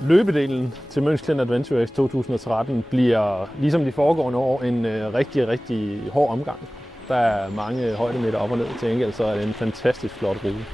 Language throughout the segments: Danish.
Løbedelen til Møns Adventure Race 2013 bliver, ligesom de foregående år, en rigtig hård omgang. Der er mange højdemeter op og ned. Til gengæld så er det en fantastisk flot rute.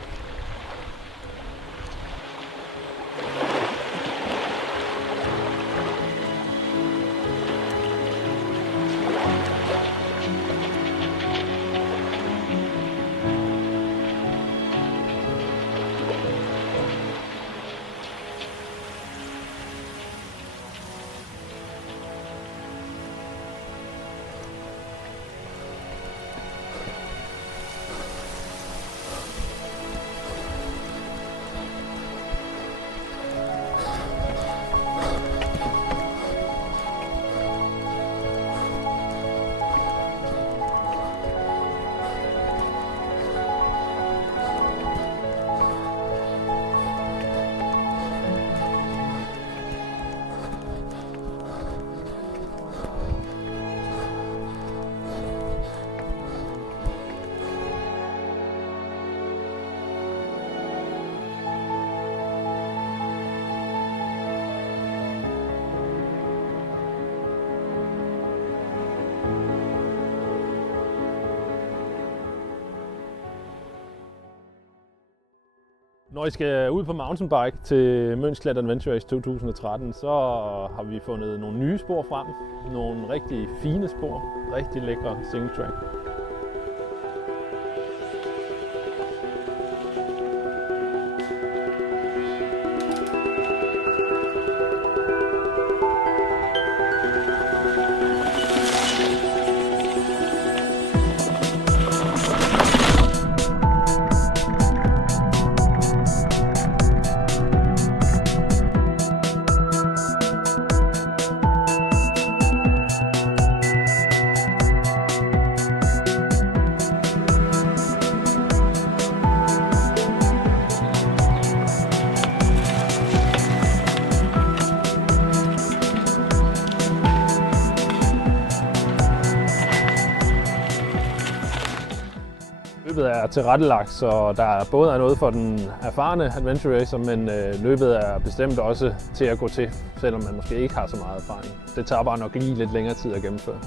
Når I skal ud på mountainbike til Møns Adventure Race 2013, så har vi fundet nogle nye spor frem. Nogle rigtig fine spor, rigtig lækre single track. Løbet er tilrettelagt, så der både er noget for den erfarne adventure racer, men løbet er bestemt også til at gå til, selvom man måske ikke har så meget erfaring. Det tager bare nok lige lidt længere tid at gennemføre.